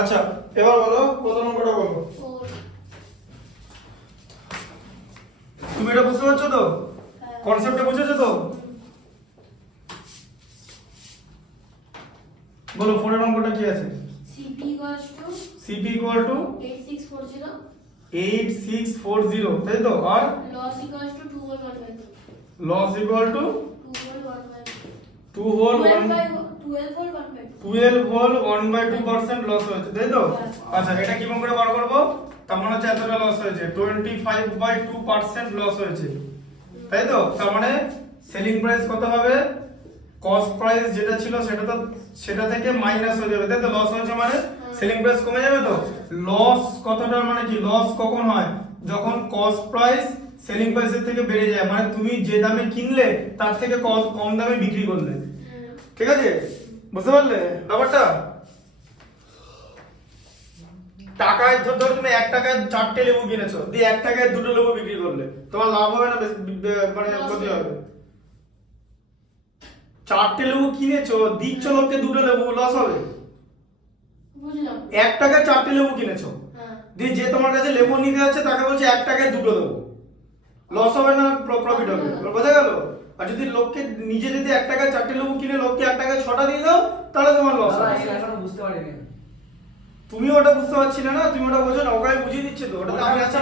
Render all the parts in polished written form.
আচ্ছা এবার বলো কত নম্বরটা বলো। তুমি এটা বুঝতে পারছো তো, কনসেপ্টটা বুঝেছো তো? বলো 4 এর অঙ্কটা কি আছে? CP equal to 8640 তাই তো, আর loss equal to 2 whole 12 whole 1/2% loss হয়েছে তাই তো। আচ্ছা এটা কিভাবে করে বার করব? তার মানে হচ্ছে এতটা লস হয়েছে 25/2% লস হয়েছে তাই তো। তার মানে সেলিং প্রাইস কত হবে? কস্ট প্রাইস যেটা ছিল সেটা থেকে মাইনাস হয়ে যাবে তাই তো। লস হয়েছে মানে সেলিং প্রাইস কমে যাবে তো। লস কতটা মানে কি, লস কখন হয়? যখন কস্ট প্রাইস সেলিং প্রাইসের থেকে বেড়ে যায়, মানে তুমি যে দামে কিনলে তার থেকে কম দামে বিক্রি করলে, ঠিক আছে? বুঝতে পারলে ব্যাপারটা? টাকায় ধর তুমি 1 টাকায় 4টে লেবু কিনেছো, দিয়ে 1 টাকায় 2টো লেবু বিক্রি করলে, তোমার লাভ হবে না মানে ক্ষতি হবে? 4টে লেবু কিনেছো, দিচ্ছ লোককে 2টো লেবু, লস হবে? বুঝলাম। 1 টাকায় 4টে লেবু কিনেছো, দিয়ে যে তোমার কাছে লেবু নিতে যাচ্ছে তাকে বলছে 1 টাকায় 2টো দেবো, লস হবে না প্রফিট হবে? বোঝা গেল? আর যদি লোককে নিজে যদি 1 টাকায় 4টে লেবু কিনে লোককে 1 টাকায় 6টা দিয়ে দাও, তাহলে তোমার লস হবে। এখনো বুঝতে পারিনি। তুমি ওটা বুঝতে পারছিলে না, তুমি ওটা বোঝো না, ওকে বুঝিয়ে দিচ্ছে তো, ওটা তো আমি আছি।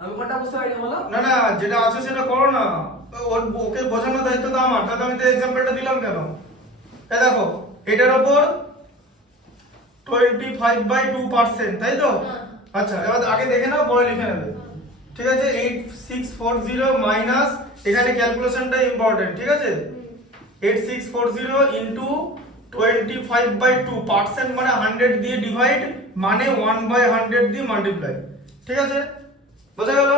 আমি কোনটা বুঝতে পারিনি বলো? না না যেটা আছে সেটা করো না, ওকে বোঝানোর দায়িত্ব তো আমার, তাহলে আমি তো এক্সাম্পলটা দিলাম কেন? এই দেখো এটার উপর 25/2% তাই তো। আচ্ছা এবার আগে দেখে নাও, পরে লিখে নেবে, ঠিক আছে? 8640 মাইনাস, এখানে ক্যালকুলেশনটা ইম্পর্টেন্ট, ঠিক আছে? 8640 ইনটু 25/2% মানে 100 দিয়ে ডিভাইড, মানে 1/100 দিয়ে মাল্টিপ্লাই, ঠিক আছে? বোঝা গেল?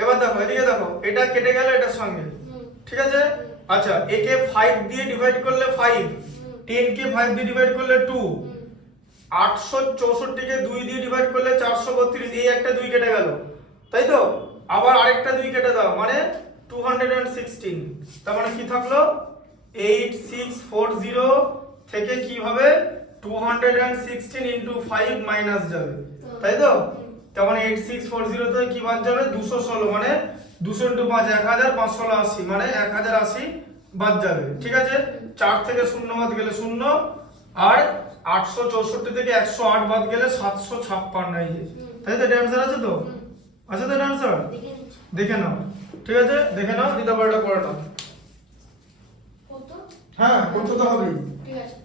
এবার দেখো এদিকে দেখো, এটা কেটে গেল এটার সঙ্গে, ঠিক আছে? আচ্ছা একে 5 দিয়ে ডিভাইড করলে 5, 10 কে 5 দিয়ে ডিভাইড করলে 2, 864 কে 2 দিয়ে ডিভাইড করলে 432, এই একটা 2 কেটে গেল তাই তো। আবার আরেকটা 2 কেটে দাও মানে 216, তার মানে কি থাকলো? 8640 থেকে কি হবে 216 ইনটু 5 মাইনাস যাবে তাই তো। তার মানে 8640 থেকে কি বাদ যাবে? 216, মানে 200 ইনটু 5 1580, মানে 1080 বাদ যাবে, ঠিক আছে? 4 থেকে 0 বাদ গেলে 0, আর 864 থেকে 108 বাদ গেলে 756, এই যে তাই তো। এটা অ্যানসার আছে তো? আছে তো এটা অ্যানসার? দেখে নাও, ঠিক আছে? দেখে নাও, দ্বিতীয় পার্টটা করে নাও। কত? হ্যাঁ করতে তো হবেই। ঠিক আছে।